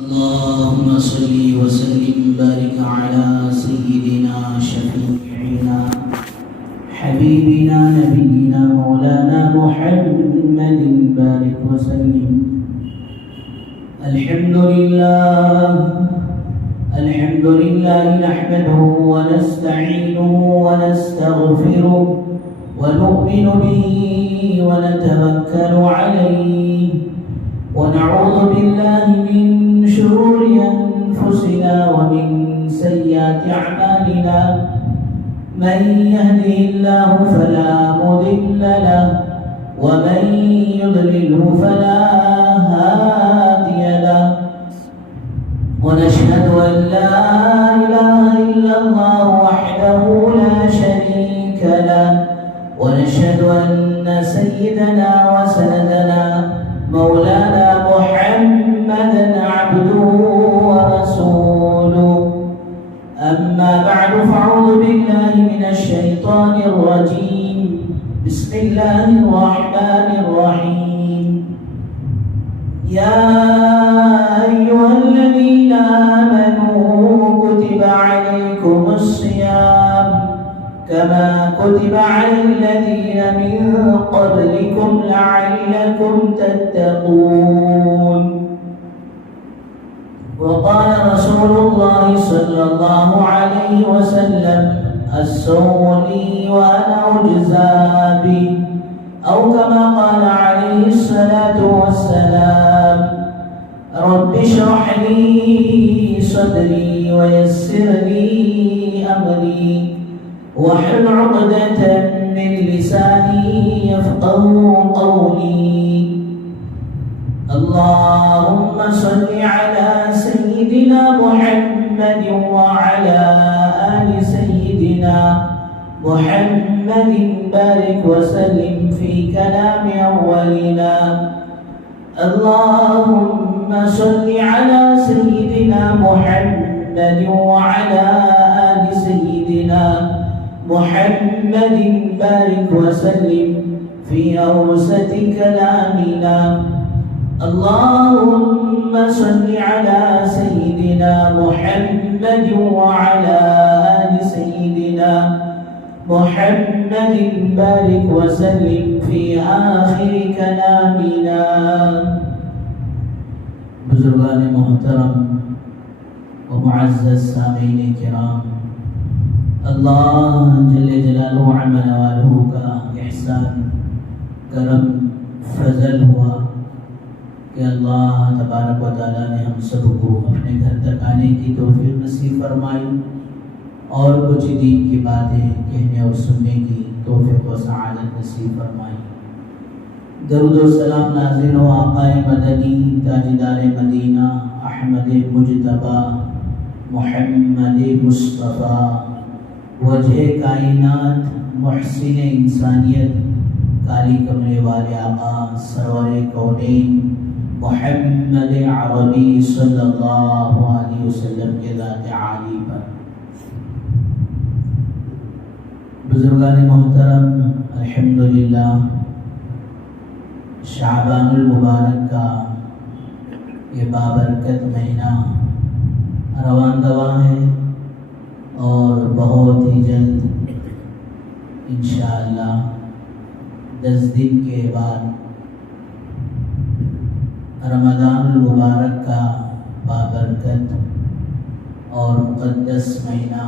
اللهم صل وسلم بارك على سيدنا شفيعنا حبيبنا نبينا مولانا محمد بارك وسلم. الحمد لله نحمده ونستعينه ونستغفره ونؤمن به ونتوكل عليه ونعوذ بالله من شرور أنفسنا ومن سيئات أعمالنا. من يهده الله فلا مضل له ومن يضلله فلا هادي له. ونشهد أن لا إله إلا الله وحده لا شريك له. ونشهد أن سيدنا وسندنا مولانا محمدا عبده ورسوله. أما بعد فأعوذ بالله من الشيطان الرجيم. بسم الله الرحمن الرحيم. يا أيها الذين آمنوا كتب عليكم الصيام كما كتب على الذين من قبلكم لعلكم تتقون. وقال رسول الله صلى الله عليه وسلم: الصوم لي وأنا أجزى به، أو كما قال عليه الصلاة والسلام: رب اشرح لي صدري ويسر لي أمري واحلل عقدة من لساني يفقهوا قولي. اللهم صل على سيدنا محمد وعلى آل سيدنا محمد بارك وسلم في كلام أولنا. اللهم صل على سيدنا محمد وعلى آل سيدنا محمد بارك وسلم في أوسط كلامنا. اللهم صل على سيدنا محمد وعلى آل سيدنا محمد بارك وسلم في آخر كلامنا. بزرگان محترم و معزز سامعین کرام، اللہ جل جلالہ عما نوالہ کا احسان کرم فضل ہوا کہ اللہ تبارک و تعالیٰ نے ہم سب کو اپنے گھر تک آنے کی توفیق نصیب فرمائی اور کچھ دین کی باتیں کہنے اور سننے کی توفیق و سعادت نصیب فرمائی. درود و سلام نازل ہو آقا مدنی تاجدار مدینہ احمد مجتبیٰ محمد مصطفیٰ وجہ کائنات محسن انسانیت کالی کمرے والے آقا سرور کونین محمد عربی صلی اللہ علیہ وسلم کے ذات عالی پر. بزرگان محترم، الحمدللہ شعبان المبارک کا یہ بابرکت مہینہ رواں دواں ہے اور بہت ہی جلد انشاءاللہ 10 دن کے بعد رمضان المبارک کا بابرکت اور مقدس مہینہ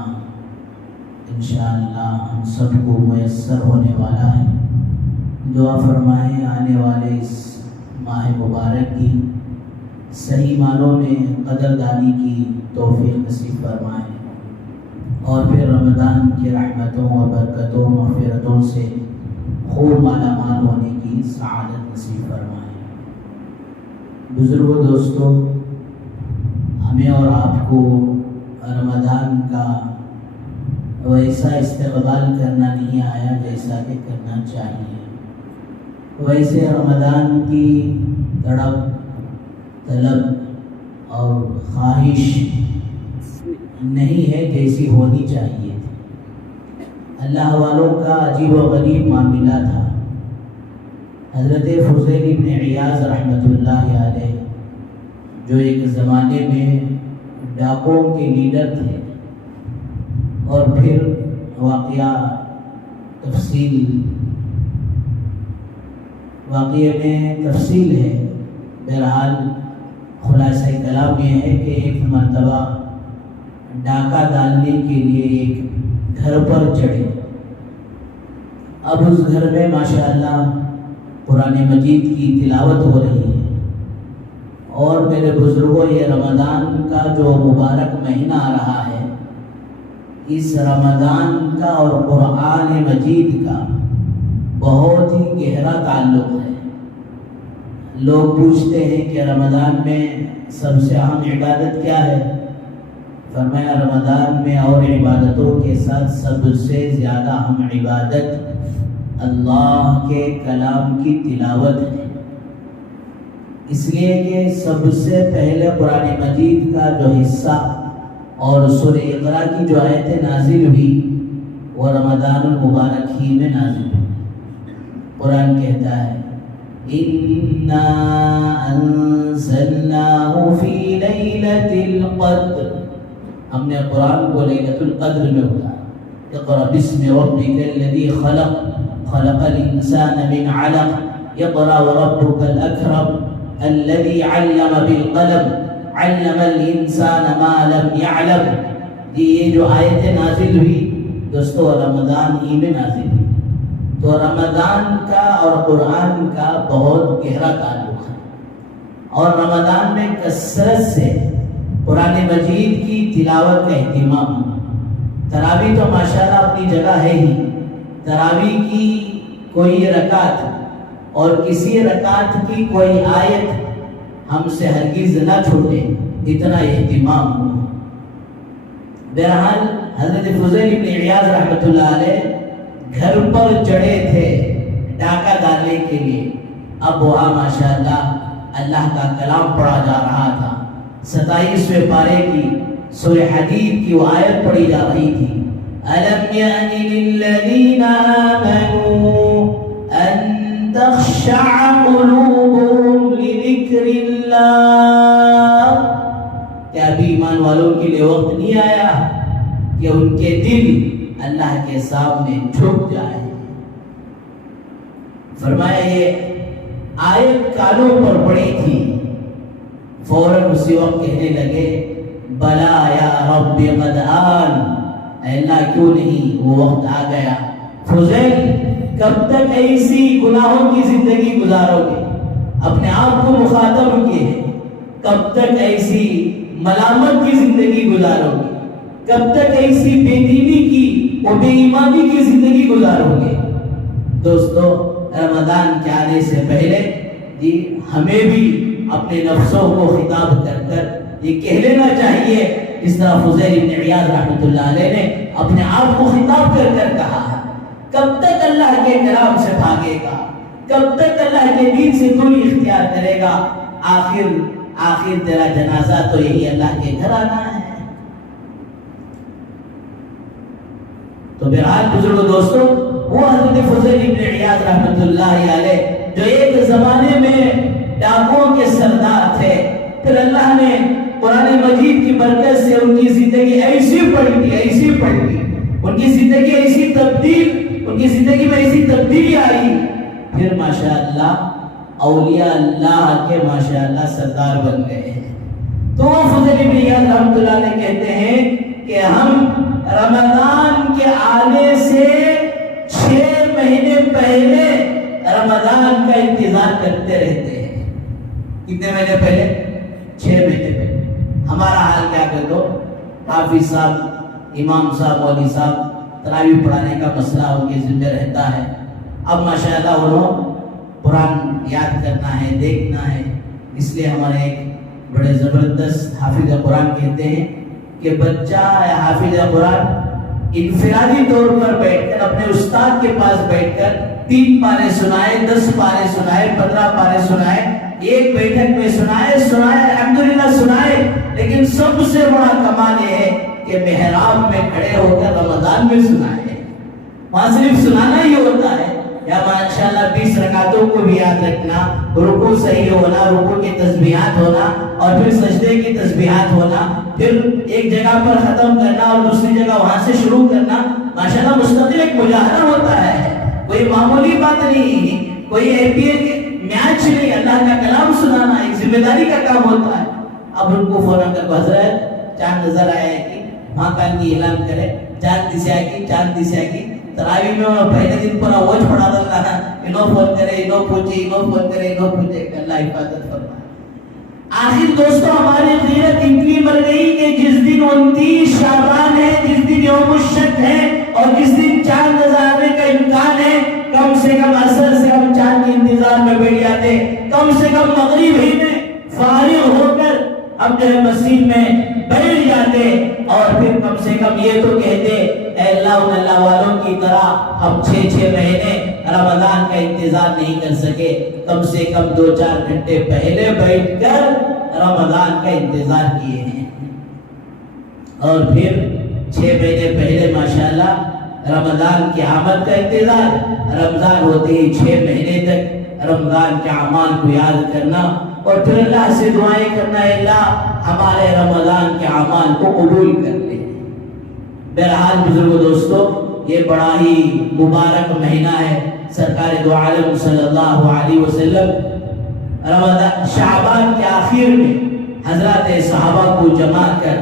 انشاءاللہ ہم سب کو میسر ہونے والا ہے. دعا فرمائیں آنے والے اس ماہ مبارک کی صحیح معنوں میں قدردانی کی توفیق نصیب فرمائیں اور پھر رمضان کی رحمتوں اور برکتوں مغفرتوں سے خوب مالا مال ہونے کی سعادت نصیب فرمائیں. بزرگوں، دوستوں، ہمیں اور آپ کو رمضان کا ویسا استقبال کرنا نہیں آیا جیسا کہ کرنا چاہیے. ویسے رمضان کی تڑپ طلب اور خواہش نہیں ہے جیسی ہونی چاہیے. اللہ والوں کا عجیب و غریب معاملہ تھا. حضرت فضیل ابن عیاض رحمۃ اللہ علیہ جو ایک زمانے میں ڈاکوؤں کے لیڈر تھے، اور پھر واقعہ واقعے میں تفصیل ہے۔ بہرحال خلاصہ کلام یہ ہے کہ ایک مرتبہ ڈاکہ ڈالنے کے لیے ایک گھر پر چڑھے۔ اب اس گھر میں ماشاءاللہ قرآن مجید کی تلاوت ہو رہی ہے، اور میرے بزرگوں یہ رمضان کا جو مبارک مہینہ آ رہا ہے، اس رمضان کا اور قرآن مجید کا بہت ہی گہرا تعلق ہے۔ لوگ پوچھتے ہیں کہ رمضان میں سب سے اہم عبادت کیا ہے؟ فرمایا رمضان میں اور عبادتوں کے ساتھ سب سے زیادہ اہم عبادت اللہ کے کلام کی تلاوت ہے، اس لیے کہ سب سے پہلے قرآن مجید کا جو حصہ اور سورہ اقرا کی جو آیتیں نازل ہوئی وہ رمضان المبارک ہی میں نازل ہوئی۔ قرآن کہتا ہے اِنَّا أَنزَلْنَاهُ فِي لَيْلَةِ الْقَدْرِ، ہم نے قرآن کو لیلۃ القدر میں اتارا۔ اقرأ بِاسْمِ رَبِّكَ الَّذِي خَلَقَ خَلَقَ الْإِنسَانَ مِنْ عَلَقٍ اقرأ وَرَبُّكَ الْأَكْرَمُ الَّذِي عَلَّمَ بِالْقَلَمِ عَلَّمَ الْإِنسَانَ مَا لَمْ يَعْلَمْ۔ یہ جو آیتیں نازل ہوئی دوستو رمضان ہی میں نازل ہوئی۔ تو رمضان کا اور قرآن کا بہت گہرا تعلق ہے، اور رمضان میں کثرت سے قرآن مجید کی تلاوت کا اہتمام۔ تراویح تو ماشاءاللہ اپنی جگہ ہے ہی، تراویح کی کوئی رکعت اور کسی رکعت کی کوئی آیت ہم سے ہرگز نہ چھوٹے، اتنا اہتمام ہو۔ بہرحال حضرت فضیل بن عیاض رحمۃ اللہ علیہ گھر پر چڑھے تھے ڈاکہ ڈالنے کے لیے۔ اب وہاں ماشاءاللہ اللہ کا کلام پڑھا جا رہا تھا۔ 27ویں پارے کی سورہ حدید کی وہ آیت پڑھی جا رہی تھی، أَلَمْ يَأْنِ لِلَّذِينَ آمَنُوا أَن تَخْشَعَ قُلُوبُهُمْ لِذِكْرِ اللَّهِ، کیا ابھی ایمان والوں کے لیے وقت نہیں آیا کہ ان کے دل اللہ کے سامنے جھک جائے؟ فرمایا یہ آیت کانوں پر پڑی تھی، فوراً اسی وقت کہنے لگے بلا یا رب قد آن، اے اللہ کیوں نہیں وہ وقت آ گیا۔ فضیل کب تک ایسی گناہوں کی زندگی گزارو گے؟ اپنے آپ کو مخاطب کیے، کب تک ایسی ملامت کی زندگی گزارو گے؟ کب تک ایسی بے دینی کی اور بے ایمانی کی زندگی گزارو گے؟ دوستو رمضان کے آنے سے پہلے ہمیں بھی اپنے نفسوں کو خطاب کر کر یہ کہہ لینا چاہیے، اس طرح فضیل بن عیاض رحمۃ اللہ علیہ نے اپنے آپ کو خطاب کر کر کہا ہے، کب تک اللہ کے کلام سے بھاگے گا؟ کب تک اللہ کے دین سے دوری اختیار کرے گا؟ آخر تیرا جنازہ تو یہی اللہ کے گھر آنا ہے۔ تو بہرحال بزرگ دوستو، وہ حضرت فضیل بن عیاض رحمۃ اللہ علیہ جو ایک زمانے میں ڈاکوؤں کے سردار تھے، پھر اللہ نے قرآن مجید کی برکت سے ان کی زندگی ایسی پلٹی، ان کی زندگی میں ایسی تبدیلی آئی، پھر ماشاءاللہ اولیاء اللہ کے ماشاءاللہ سردار بن گئے ہیں۔ تو وہ فضیل بن عیاض رحمۃ اللہ علیہ کہتے ہیں کہ ہم رمضان کے آنے سے 6 مہینے پہلے رمضان کا انتظار کرتے رہتے ہیں۔ کتنے مہینے پہلے؟ 6 مہینے پہلے۔ ہمارا حال کیا کر دو، حافظ صاحب، امام صاحب، مولوی صاحب تراویح پڑھانے کا مسئلہ ان کے ذمہ رہتا ہے۔ اب ماشاءاللہ انہوں قرآن یاد کرنا ہے، دیکھنا ہے، اس لیے ہمارے ایک بڑے زبردست حافظ قرآن کہتے ہیں کہ بچہ حافظ قرآن انفرادی طور پر بیٹھ کر اپنے استاد کے پاس بیٹھ کر 3 پارے سنائے، 10 پارے سنائے، 15 پارے سنائے، ایک بیٹھک میں سنائے الحمدللہ سنائے، لیکن سب سے بڑا کمال یہ ہے کہ محراب میں کھڑے ہو کر رمضان میں سنائے۔ وہاں صرف سنانا ہی ہوتا ہے، یا ماشاءاللہ 20 رکعتوں کو بھی یاد رکھنا، رکوع صحیح ہونا، رکوع کی تسبیحات ہونا، اور پھر سجدے کی تسبیحات ہونا، پھر ایک جگہ پر ختم کرنا اور دوسری جگہ وہاں سے شروع کرنا، ماشاءاللہ مستقل ایک مجاہدہ ہوتا ہے، کوئی معمولی بات نہیں، کوئی IPL میچ نہیں، اللہ کا کلام سنانا ایک ذمہ داری کا کام ہوتا ہے۔ اب ان کو فوراً کر حضرت چاند نظر آیا ہے کہ وہاں کان کی اعلان کرے، چاند دسے آگی، چاند دسے آگی۔ تراویح میں پہلے دن پر آواز پڑھا رہا تھا، انہوں فون کرے، انہوں پوچھے، انہوں فون کرے، انہوں پوچھے، کہ اللہ حفاظت فرمائے۔ آخر دوستو ہماری غیرت اتنی بڑھ گئی کہ جس دن 29 شعبان ہے، جس دن یوم الشک ہے، اور جس دن چاند نظر آنے کا امکان ہے، کم سے کم عصر سے ہم چاند کے انتظار میں بیٹھ جاتے، کم سے کم مغرب ہی میں فارغ ہو کر ہم جو ہے مسجد میں بیٹھ جاتے، اور پھر کم سے کم یہ تو کہتے اے اللہ ان اللہ والوں کی طرح ہم 6 مہینے رمضان کا انتظار نہیں کر سکے، کم سے کم 2-4 گھنٹے پہلے بیٹھ کر رمضان کا انتظار کیے ہیں، اور پھر 6 مہینے پہلے ماشاءاللہ رمضان کی آمد کا انتظار، رمضان ہوتے ہی 6 مہینے تک رمضان کے اعمال کو یاد کرنا، اور پھر اللہ سے دعائیں کرنا، اللہ ہمارے رمضان کے اعمال کو قبول کر لے۔ بہرحال بزرگو دوستو، یہ بڑا ہی مبارک مہینہ ہے۔ سرکار دو عالم صلی اللہ علیہ وسلم رمضان شعبان کے آخر میں حضرات صحابہ کو جمع کر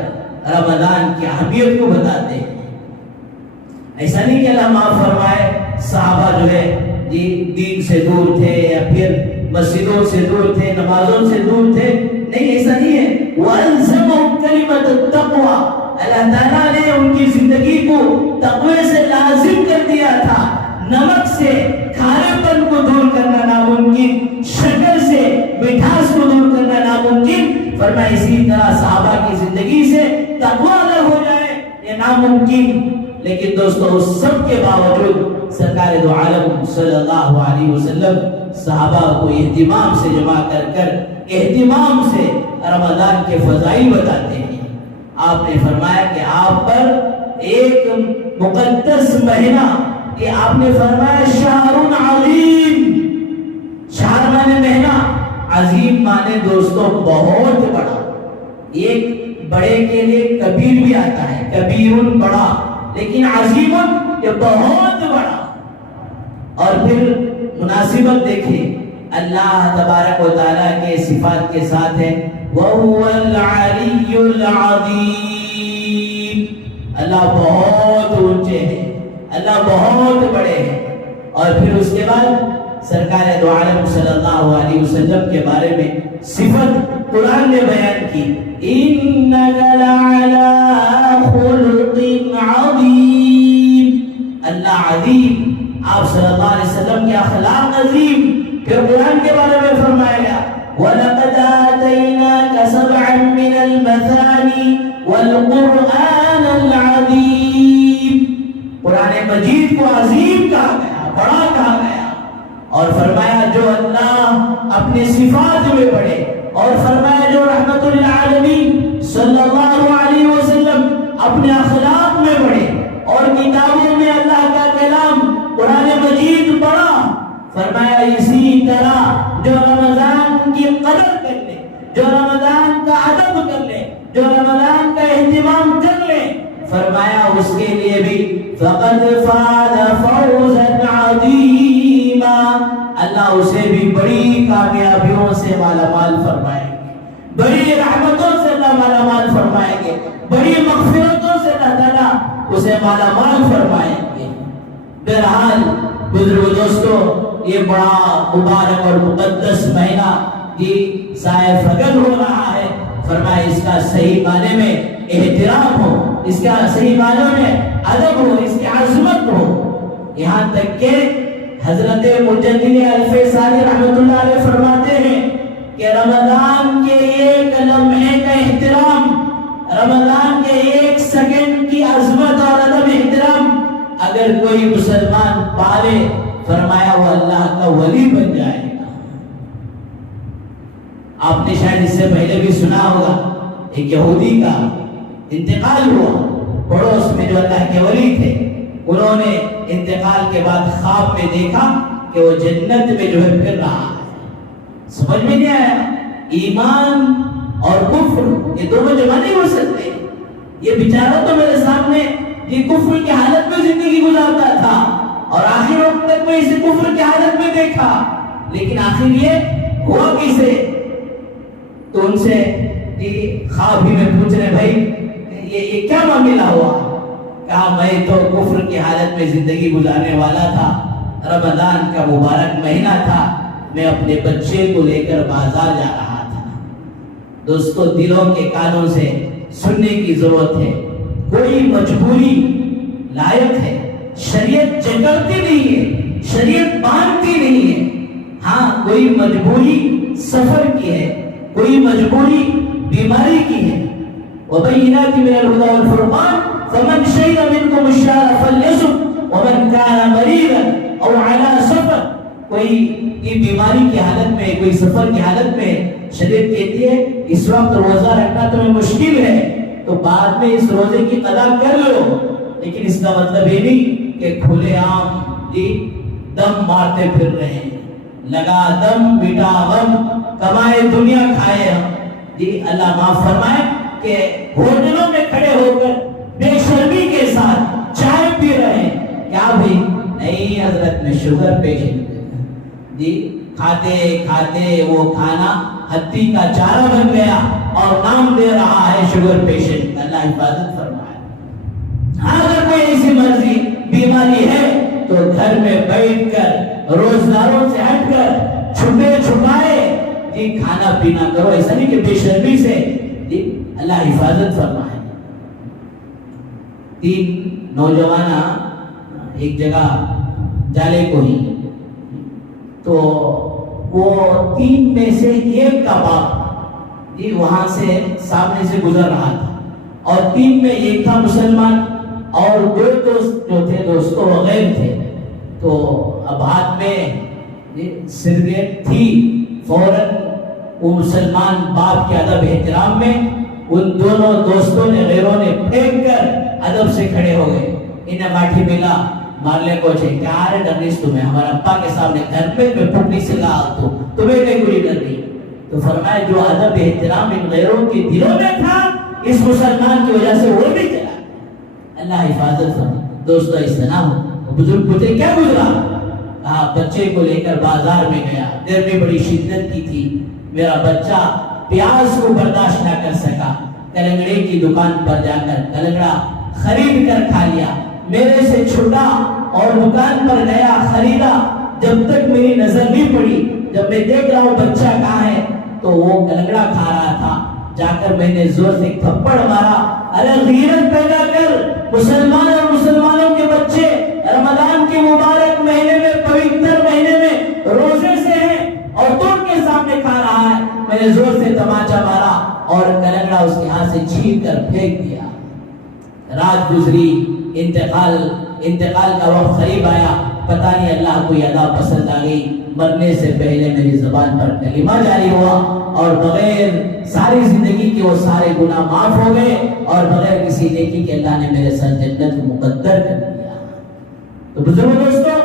رمضان کی اہمیت کو بتاتے ہیں۔ ایسا نہیں کہ اللہ معاف فرمائے صحابہ جو ہے دین سے دور تھے، یا پھر مسجدوں سے دور تھے، نمازوں سے دور تھے، نہیں، ایسا نہیں ہے۔ وَأَلْزَمَهُمْ كَلِمَةَ التَّقْوَى، اللہ تعالیٰ نے ان کی زندگی کو تقوی سے لازم کر دیا تھا۔ نمک سے کھارے پن کو دور کرنا ناممکن، شکر سے مٹھاس کو دور کرنا ناممکن، فرمایا اسی طرح صحابہ کی زندگی سے تقوی الگ ہو جائے یہ ناممکن۔ لیکن دوستو اس سب کے باوجود سرکار دو عالم صلی اللہ علیہ وسلم صحابہ کو اہتمام سے جمع کر کر اہتمام سے رمضان کے فضائل بتاتے ہیں۔ آپ نے فرمایا کہ آپ پر ایک مقدس مہینہ، کہ آپ نے فرمایا شہر عظیم، شہر مانے مہینہ، عظیم مانے دوستو بہت بڑا، ایک بڑے کے لیے کبیر بھی آتا ہے، کبیر بڑا، لیکن عظیم یہ بہت بڑا۔ اور پھر مناسبت دیکھیں، اللہ تبارک و تعالیٰ کے صفات کے ساتھ ہے، وَهُوَ الْعَلِيُّ الْعَظِيمُ، اللہ بہت اونچے ہیں، اللہ بہت بڑے ہیں۔ اور پھر اس کے بعد سرکار دو عالم صلی اللہ علیہ وسلم کے بارے میں صفت قرآن نے بیان کی، إِنَّكَ لَعَلَىٰ خُلُقٍ عَظِيمٍ، اللہ عظیم، آپ صلی اللہ علیہ وسلم کے اخلاق عظیم۔ پھر قرآن کے بارے میں فرمایا گیا وَلَقَدْ آتَيْنَاكَ سَبْعًا مِّنَ الْمَثَانِي وَالْقُرْآنَ الْعَظِيمِ، قرآن مجید کو عظیم کہا گیا، بڑا کہا گیا، اور فرمایا جو اللہ اپنے صفات میں پڑھے، اور فرمایا جو رحمت للعالمین صلی اللہ علیہ وسلم اپنے اخلاق میں پڑھے، اور کتابوں میں اللہ کا کلام قرآن مجید پڑھا، فرمایا اسی طرح جو رمضان کی قدر کر لے، جو رمضان کا ادب کر لے، جو رمضان کا اہتمام کر لے، فرمایا اس کے لیے بھی فقد فاز فوزا عظیما، اللہ اسے بھی بڑی کامیابیوں سے مالا مال فرمائیں گے، بڑی رحمتوں سے اللہ مالا مال فرمائیں گے، بڑی مغفرتوں سے اللہ تعالیٰ اسے مالا مال فرمائیں گے۔ بہرحال بزرگ دوستو، یہ بڑا مبارک اور مقدس مہینہ کی سائے فگن ہو رہا ہے، فرمایا اس کا صحیح معنی میں احترام ہو، اس کا صحیح معنی میں ادب ہو، اس کی عظمت ہو، یہاں تک کہ حضرت مجدد الف ثانی رحمت اللہ علیہ فرماتے ہیں کہ رمضان کے ایک لمحے کا احترام، رمضان کے ایک سیکنڈ کی عظمت اور ادب احترام اگر کوئی مسلمان پالے، فرمایا وہ اللہ کا ولی بن جائے گا۔ آپ نے شاید اس سے پہلے بھی سنا ہوگا، ایک یہودی کا انتقال ہوا، پڑوس میں جو اللہ کے ولی تھے، انہوں نے انتقال کے بعد خواب میں دیکھا کہ وہ جنت میں جو ہے پھر رہا ہے. سمجھ میں نہیں آیا؟ ایمان اور کفر یہ دونوں جمع نہیں ہو سکتے. یہ بیچارہ تو میرے سامنے یہ کفر کی حالت میں زندگی گزارتا تھا اور آخر وقت تک میں اسے کفر کی حالت میں دیکھا، لیکن آخر یہ ہوا کیسے؟ تو ان سے خواب ہی میں پوچھ رہے بھائی یہ کیا معاملہ ہوا؟ کہا میں تو کفر کی حالت میں زندگی گزارنے والا تھا، رمضان کا مبارک مہینہ تھا، میں اپنے بچے کو لے کر بازار جا رہا تھا. دوستو دلوں کے کانوں سے سننے کی ضرورت ہے. کوئی مجبوری لائق ہے، شریعت جکڑتی نہیں ہے، شریعت باندھتی نہیں ہے. ہاں کوئی مجبوری سفر کی ہے، کوئی مجبوری بیماری کی ہے. وبینات من الہدی والفرقان فمن شہد منکم الشہر فلیصم ومن کان مریضا او علی سفر. کوئی یہ بیماری کی حالت میں، کوئی سفر کی حالت میں، شریعت کہتی ہے اس وقت روزہ رکھنا تمہیں مشکل ہے تو بعد میں اس روزے کی قضا کر لو. لیکن اس کا مطلب یہ نہیں کہ کھلے عام دم مارتے پھر رہے ہیں، لگا دم بیٹا غم کمائے دنیا کھائے ہم. اللہ معاف فرمائے کہ ہوٹلوں میں کھڑے ہو کر بے شرمی کے ساتھ چائے پی رہے ہیں. کیا بھائی؟ نہیں حضرت میں شوگر پیشنٹ کھاتے کھاتے وہ کھانا ہتھی کا چارہ بن گیا اور نام دے رہا ہے شوگر پیشنٹ. اللہ حفاظت فرمائے. ہاں اگر کوئی ایسی مرضی بیماری ہے تو گھر میں بیٹھ کر روزداروں سے ہٹ کر چھپے چھپائے کھانا پینا کرو. ایسا نہیں کہ بے شرمی سے. اللہ حفاظت فرمائے. 3 نوجوان ایک جگہ جالے کو ہی، تو وہ 3 میں سے ایک کا باپ وہاں سے سامنے سے گزر رہا تھا اور 3 میں ایک تھا مسلمان اور 2 دوست جو تھے دوستوں غیر تھے. تو اب ہاتھ میں سگریٹ تھی، فوراً وہ مسلمان باپ کے ادب احترام میں ان دونوں دوستوں نے غیروں نے پھینک کر ادب سے کھڑے ہو گئے. انہیں ماٹھی ملا مارلے کو چھے کیا رہے ڈرنیس تمہیں ہمارا ابا کے سامنے گھر پہ میں پھپنی سے لگا تو تمہیں نہیں کوئی ڈر نہیں. تو فرمایا جو ادب احترام ان غیروں کے دلوں میں تھا اس مسلمان کی وجہ سے وہ بھی چلا. اللہ حفاظت فرمائے. دوستو اس طرح ہو بزرگ پوچھے کیا گزرا؟ کہا بچے کو لے کر بازار میں گیا، گرمی بڑی شدت کی تھی، میرا بچہ پیاز کو برداشت نہ کر سکا، کلنگڑے کی دکان پر جا کر کلنگڑا خرید کر کھا لیا. میرے سے چھوٹا اور دکان پر گیا خریدا، جب تک میری نظر نہیں پڑی، جب میں دیکھ رہا ہوں بچہ کہاں ہے تو وہ کلنگڑا کھا رہا تھا. جا کر میں نے زور سے ایک تھپڑ مارا. ارے غیرت پیدا کر، مسلمان اور مسلمانوں کے بچے رمضان کے مبارک مہینے میں، پوتر مہینے میں روزے سے ہیں اور توڑ کے سامنے کھا رہا ہے. میں نے زور سے تماچا مارا اور کلنگڑا اس کے ہاتھ سے چھین کر پھینک دیا. رات گزری، انتقال کا وقت قریب آیا. پتہ نہیں اللہ کو یہ ادا پسند آ گئی، مرنے سے پہلے میری زبان پر کلمہ جاری ہوا اور بغیر ساری زندگی کے وہ سارے گناہ معاف ہو گئے اور بغیر کسی نیکی کے اللہ نے میرے ساتھ جنت مقدر کر دیا. تو بزرگ دوستو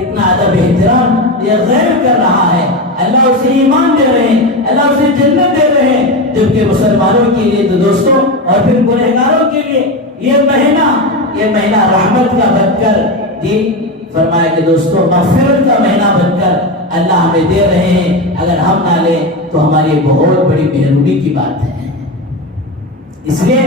اتنا ادب احترام یہ غیر کر رہا ہے، اللہ اسے ایمان دے رہے ہیں، اللہ اسے جنت دے رہے ہیں، جبکہ مسلمانوں کے لیے تو دوستوں اور پھر گنہگاروں کے لیے یہ مہینہ رحمت کا بن کر فرمایا کہ دوستوں مغفرت کا مہینہ بن کر اللہ ہمیں دے رہے ہیں. اگر ہم نہ لیں تو ہماری بہت بڑی محرومی کی بات ہے. اس لیے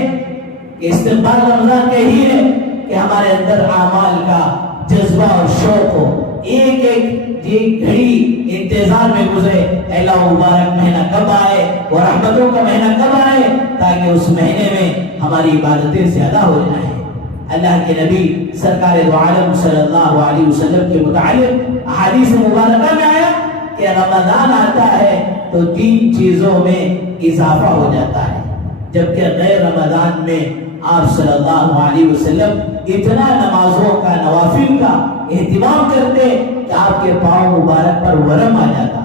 کہ استقبال رمضان کا ہی ہے کہ ہمارے اندر اعمال کا جذبہ اور شوق ہو. ایک گھڑی انتظار میں گزرے اللہ مبارک مہینہ کب آئے اور رحمتوں کا مہینہ کب آئے تاکہ اس مہینے میں ہماری عبادتیں زیادہ ہو جائیں. اللہ کے نبی سرکار دو عالم صلی اللہ علیہ وسلم کے متعلق احادیث مبارکہ میں آیا کہ رمضان آتا ہے تو 3 چیزوں میں اضافہ ہو جاتا ہے، جبکہ غیر رمضان میں آپ صلی اللہ علیہ وسلم اتنا نمازوں کا نوافل کا اہتمام کرتے کہ آپ کے پاؤں مبارک پر ورم آ جاتا.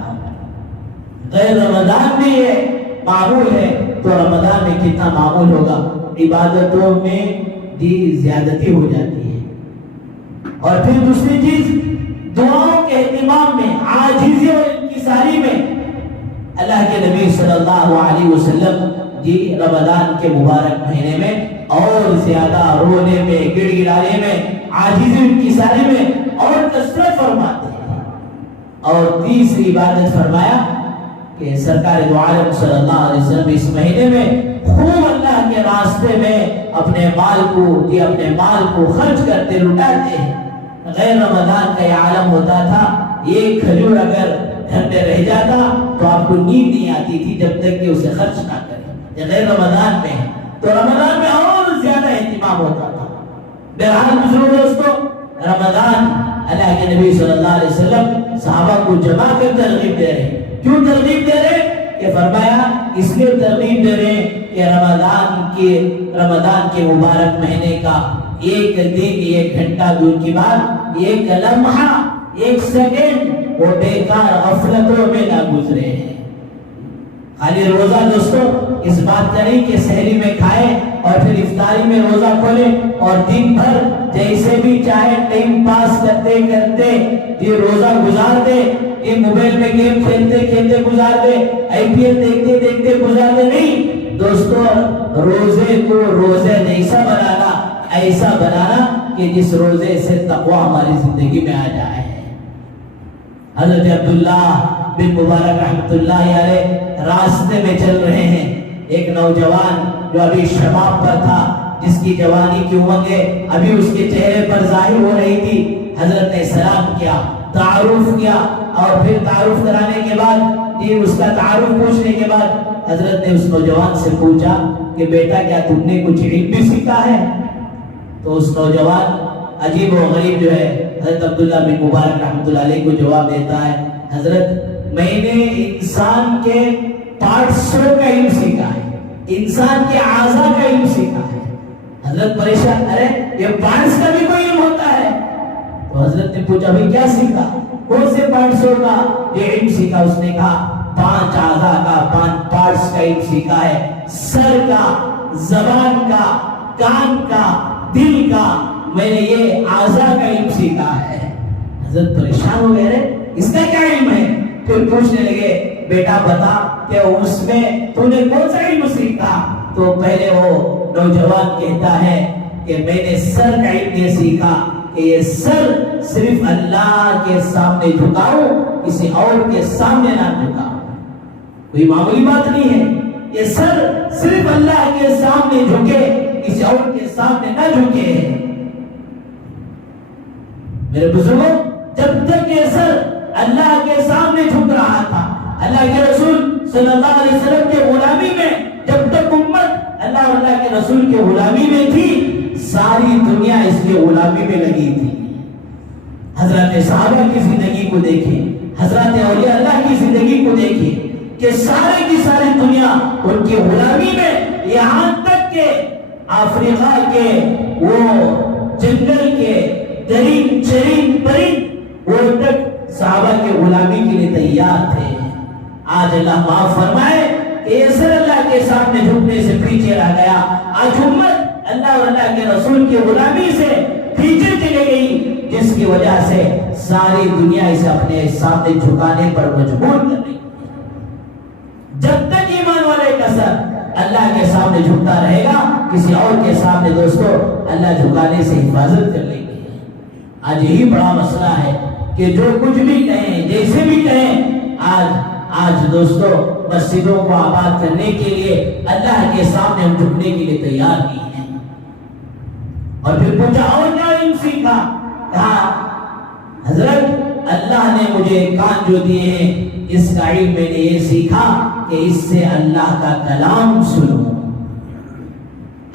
غیر رمضان میں یہ معمول ہے تو رمضان میں کتنا معمول ہوگا. عبادتوں میں زیادتی ہو جاتی ہے. اور پھر دوسری چیز دعاؤں کے اہتمام میں، عاجزی اور انکساری میں اللہ کے نبی صلی اللہ علیہ وسلم جی رمضان کے مبارک مہینے میں اور زیادہ رونے میں، گڑ گڑانے میں، عاجزی انکساری میں اور کثرت فرماتے ہیں۔ اور تیسری عبادت فرمایا کہ سرکار دو عالم صلی اللہ علیہ وسلم اس مہینے میں خوب اللہ کے راستے میں اپنے مال کو خرچ کرتے، لٹاتے ہیں۔ غیر رمضان کا یہ عالم ہوتا تھا، یہ کھجور اگر گھر میں رہ جاتا تو آپ کو نیند نہیں آتی تھی جب تک کہ اسے خرچ نہ کرے۔ یہ غیر رمضان میں ہے تو رمضان میں اور زیادہ اہتمام ہوتا تھا۔ بہرحال بزرگوں دوستو، رمضان اللہ کے نبی صلی اللہ علیہ وسلم صحابہ کو جمع کر ترغیب دے رہے ہیں۔ کیوں ترغیب دے رہے ہیں؟ کہ فرمایا اس لیے ترغیب دے رہے ہیں کہ رمضان کے مبارک مہینے کا ایک دن، ایک گھنٹہ دور کی بات، ایک لمحہ، ایک سیکنڈ وہ بیکار غفلتوں میں نہ گزرے ہیں۔ خالی روزہ دوستو اس بات کا نہیں کہ سحری میں کھائے اور پھر افطاری میں روزہ کھولے اور دن بھر جیسے بھی چاہے ٹائم پاس کرتے کرتے یہ روزہ گزار دے، یہ موبائل میں گیم کھیلتے کھیلتے گزار دے، آئی پی ایل دیکھتے دیکھتے گزار دے۔ نہیں دوستو، روزے کو روزے جیسا بنانا، ایسا بنانا کہ جس روزے سے تقوی ہماری زندگی میں آ جائے۔ حضرت عبداللہ بن مبارک رحمۃ اللہ علیہ راستے میں چل رہے ہیں، ایک نوجوان جو ابھی شباب پر تھا، جس کی جوانی کی امنگیں ابھی اس کے چہرے پر ظاہر ہو رہی تھی، حضرت نے سلام کیا، تعارف کیا، اور پھر تعارف کرانے کے بعد اس کا تعارف پوچھنے کے بعد حضرت نے اس نوجوان سے پوچھا کہ بیٹا کیا تم نے کچھ علم بھی سیکھا ہے؟ تو اس نوجوان عجیب و غریب جو ہے حضرت عبداللہ بن مبارک رحمۃ اللہ علیہ کو جواب دیتا ہے، حضرت میں نے انسان کے پارٹسوں کا علم سیکھا ہے، انسان کے اعضاء کا علم سیکھا ہے۔ حضرت پریشان، ارے یہ پارٹس کا بھی کوئی علم ہوتا ہے؟ تو حضرت نے پوچھا بھائی کیا سیکھا؟ کون سے پارٹسوں کا یہ علم سیکھا؟ اس نے کہا 5 اعضاء کا، 5 پارٹس کا علم سیکھا ہے، سر کا، زبان کا، کان کا، دل کا، میں نے یہ اعضاء کا علم سیکھا ہے۔ حضرت پریشان ہو گئے، اس کا کیا علم ہے؟ پھر پوچھنے لگے بیٹا بتا کہ اس میں تو نے کون سا علم سیکھا؟ تو پہلے وہ نوجوان کہتا ہے کہ میں نے سر کا علم یہ سیکھا کہ یہ سر صرف اللہ کے سامنے جھکاؤ، کسی اور کے سامنے نہ جھکاؤ۔ کوئی معمولی بات نہیں ہے، یہ سر صرف اللہ کے سامنے جھکے، کسی اور کے سامنے نہ جھکے۔ میرے بزرگوں، جب تک یہ سر اللہ کے سامنے جھک رہا تھا، اللہ کے رسول صلی اللہ علیہ وسلم کے غلامی میں، جب تک امت اللہ اور اللہ کے رسول کے غلامی میں تھی، ساری دنیا اس کی غلامی میں لگی تھی۔ حضرت صحابہ کی زندگی کو دیکھیں، حضرت اولیاء اللہ کی زندگی کو دیکھیں کہ سارے کی ساری دنیا ان کی غلامی میں، یہاں تک کہ افریقہ کے وہ جنگل کے ترین چرین پرند وہ تک صحابہ کے غلامی کے لیے تیار تھے۔ آج اللہ معاف فرمائے کہ یہ سر اللہ کے سامنے جھکنے سے پیچھے رہ گیا۔ آج امت اللہ اور اللہ کے رسول کی غلامی سے پیچھے چلے گئی، جس کی وجہ سے ساری دنیا اسے اپنے سامنے جھکانے پر مجبور کر رہی۔ جب تک ایمان والے کا سر اللہ کے سامنے جھکتا رہے گا، کسی اور کے سامنے دوستو اللہ جھکانے سے حفاظت کر لیں گے۔ آج یہی بڑا مسئلہ ہے کہ جو کچھ بھی کہیں، جیسے بھی کہیں، آج دوستو مسجدوں کو آباد کرنے کے لیے اللہ کے سامنے ہم جھکنے کے لیے تیار نہیں ہیں۔ اور پھر پوچھا اور کیا علم سیکھا؟ کہا حضرت اللہ نے مجھے کان جو دیے ہیں، اس کا علم میں نے یہ سیکھا کہ اس سے اللہ کا کلام سنو،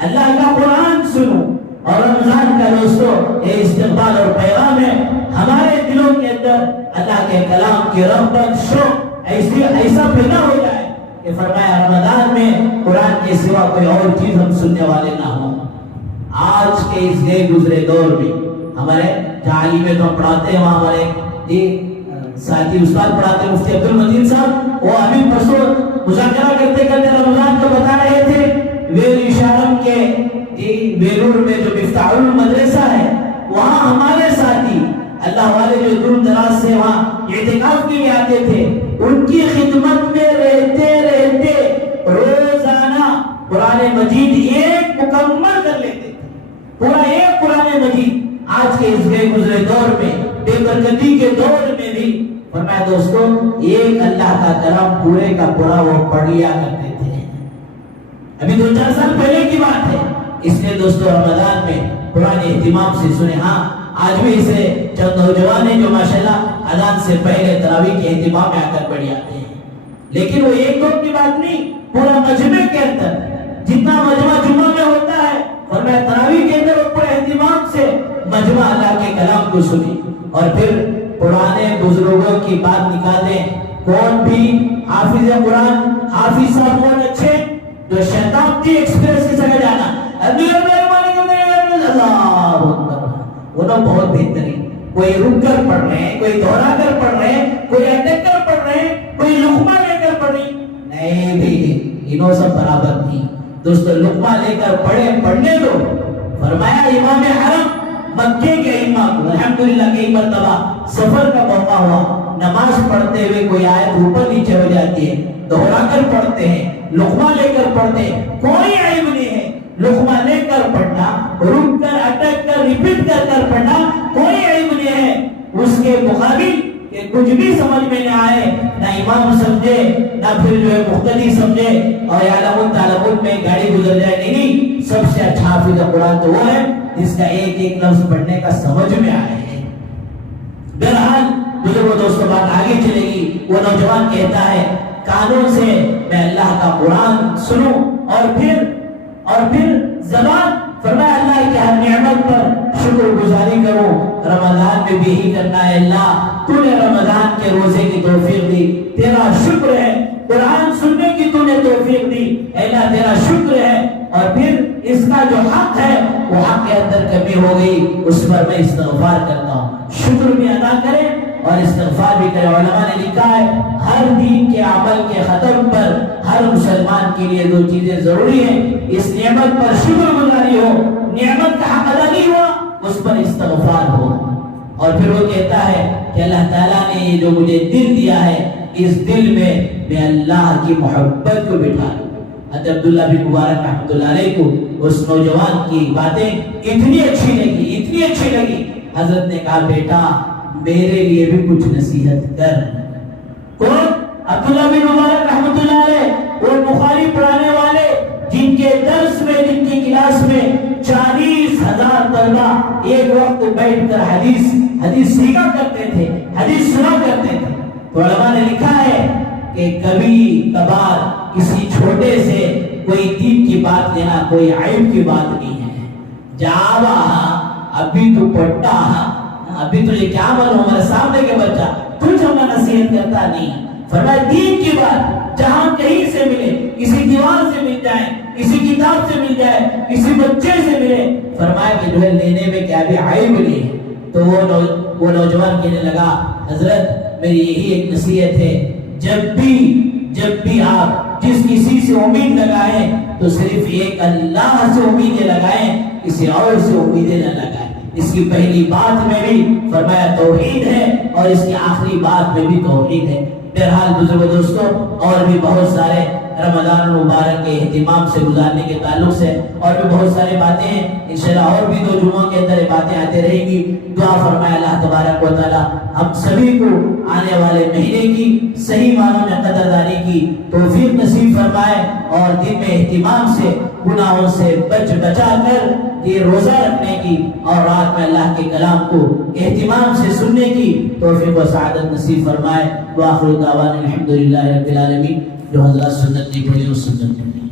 اللہ کا قرآن سنو۔ اور رمضان کا دوستو یہ استقبال اور پیغام ہے، ہمارے دلوں کے اندر اللہ کے کلام کی رغبت، شوق ایسا پیدا ہو جائے کہ فرمایا رمضان میں قرآن کے سوا کوئی اور چیز ہم سننے والے نہ ہوں۔ آج کے اس گئے گزرے دور میں ہمارے جہاں میں تو ہم پڑھاتے ہیں، وہاں ہمارے ساتھی استاد پڑھاتے مفتی عبد المتین صاحب، وہ ابھی پرسوں مذاکرہ کرتے کرتے رمضان کو بتا رہے تھے ویل اشارم کے ویلور میں جو مفتاح المدرسہ ہے، وہاں ہمارے ساتھی اللہ والے جو دور دراز سے وہاں اعتکاف کے لیے آتے تھے، ان کی خدمت میں رہتے رہتے روزانہ قرآن مجید ایک مکمل کر لیتے تھے، پورا ایک قرآن مجید۔ آج کے اس گئے گزرے دور میں، بے برکتی کے دور میں بھی فرمایا دوستو ایک اللہ کا کلام پورے کا پورا وہ پڑھ لیا کرتے تھے۔ ابھی 2-4 سال پہلے کی بات ہے، اس لیے دوستو رمضان میں قرآن اہتمام سے سنیں۔ ہاں آج بھی اسے چند نوجوان ہیں جو ماشاءاللہ اذان سے پہلے تراویح کے اہتمام میں آ کر پڑھ آتے ہیں، لیکن وہ ایک دو کی بات نہیں، پورا مجمع کے اندر جتنا مجمع جمعہ میں ہوتا ہے، فرمایا تراویح کے اندر وہ پورے اہتمام سے مجمع اللہ کے کلام کو سنی، اور پھر پرانے بزرگوں کی بات نکالیں۔ کون بھی حافظ قرآن، حافظ صاحب کون اچھے؟ جو شتابدی ایکسپریس کی جگہ جانا، وہ تو بہت بہترین، کوئی رک کر پڑھ رہے ہیں، کوئی دہرا کر پڑھ رہے ہیں، کوئی اٹک کر پڑھ رہے ہیں، کوئی لقمہ لے کر پڑھ رہے ہیں، نہیں بھی انہوں سب برابر نہیں۔ دوستو لقمہ لے کر پڑھنے دو۔ فرمایا امام حرم مکے کے امام کو الحمدللہ کئی مرتبہ سفر کا موقع ہوا، نماز پڑھتے ہوئے کوئی آیت اوپر نیچے ہو جاتی ہے، دہرا کر پڑھتے ہیں، لقمہ لے کر پڑھتے ہیں، کوئی عیب نہیں ہے۔ لقمہ لے کر پڑھنا، رک کر اٹک کر ریپیٹ کر کر پڑھنا کوئی عیب نہیں ہے۔ اس کے مقابل کہ کچھ بھی سمجھ میں نہ آئے، نہ امام سمجھے نہ پھر جو ہے مقتدی سمجھے، اور یعلمون تعلمون میں گاڑی گزر جائے، نہیں، سب سے اچھا حافظ قرآن تو وہ ہے جس کا ایک ایک لفظ پڑھنے کا سمجھ میں آئے ہے۔ بہرحال بزرگوں دوستوں بات آگے چلے گی۔ وہ نوجوان کہتا ہے کانوں سے میں اللہ کا قرآن سنوں اور پھر زبان فرمایا اللہ کی ہر نعمت پر شکر گزاری کروں۔ رمضان میں بھی یہی کرنا ہے، اللہ تو نے رمضان کے روزے کی توفیق دی، تیرا شکر ہے۔ قرآن سننے کی تو نے توفیق دی، اللہ تیرا شکر ہے۔ اور پھر اس کا جو حق ہے وہ حق کے اندر کمی ہو گئی، اس پر میں استغفار کرتا ہوں۔ شکر بھی ادا کریں اور استغفار بھی کریں۔ علماء نے لکھا ہے ہر دین کے عمل کے ختم پر ہر مسلمان کے لیے 2 چیزیں ضروری ہیں، اس نعمت پر شکر گزاری ہو، نعمت کا حق ادا نہیں ہوا اس پر استغفار ہو۔ اور پھر وہ کہتا ہے کہ اللہ تعالیٰ نے یہ جو مجھے دل دیا ہے، اس دل میں اللہ کی محبت کو بٹھا دوں۔ حضرت عبداللہ بن مبارک رحمۃ اللہ علیہ کو اس نوجوان کی باتیں اتنی اچھی لگی، حضرت نے کہا بیٹا میرے لیے بھی کچھ نصیحت کر۔ کون؟ عبداللہ بن مبارک رحمۃ اللہ علیہ، وہ بخاری پڑھانے والے جن کے درس میں، جن کی کلاس میں 40,000 طلبہ ایک وقت بیٹھ کر حدیث سیکھا کرتے تھے، حدیث سنا کرتے تھے۔ تو علماء نے لکھا ہے کہ کبھی کبھار کسی چھوٹے سے کوئی دین کی بات لینا کوئی عیب کی بات نہیں ہے۔ جاوا ابھی تو پڑھتا، ابھی تجھے کیا معلوم ہمارے سامنے کے بچہ تجھ ہمیں نصیحت کرتا نہیں۔ فرمایا دین کی بات جہاں کہیں سے ملے، کسی دیوار سے مل جائے، کسی کتاب سے مل جائے، کسی بچے سے ملے، فرمایا کہ جو ہے لینے میں کیا بھی عیب نہیں ہے۔ تو وہ نوجوان کہنے لگا حضرت میری یہی ایک نصیحت ہے، جب بھی آپ جس کسی سے امید لگائیں تو صرف ایک اللہ سے امیدیں لگائیں، کسی اور سے امیدیں نہ لگائیں۔ اس کی پہلی بات میں بھی فرمایا توحید ہے اور اس کی آخری بات میں بھی توحید ہے۔ بہرحال بزرگوں دوستوں اور بھی بہت سارے رمضان المبارک کے اہتمام سے گزارنے کے تعلق سے اور بھی بہت ساری باتیں ہیں، انشاءاللہ اور بھی 2 جمعوں کے اندر یہ باتیں آتے رہیں گی۔ دعا فرمائے اللہ تبارک و تعالی ہم سبھی کو آنے والے مہینے کی صحیح معنوں میں قدردانی کی توفیق نصیب فرمائے، اور دن میں اہتمام سے گناہوں سے بچا کر یہ روزہ رکھنے کی اور رات میں اللہ کے کلام کو اہتمام سے سننے کی توفیق و سعادت نصیب فرمائے۔ وآخر دعوانا الحمدللہ رب العالمین۔ جو حضرات سنت نہیں پڑھی وہ سنت نہیں۔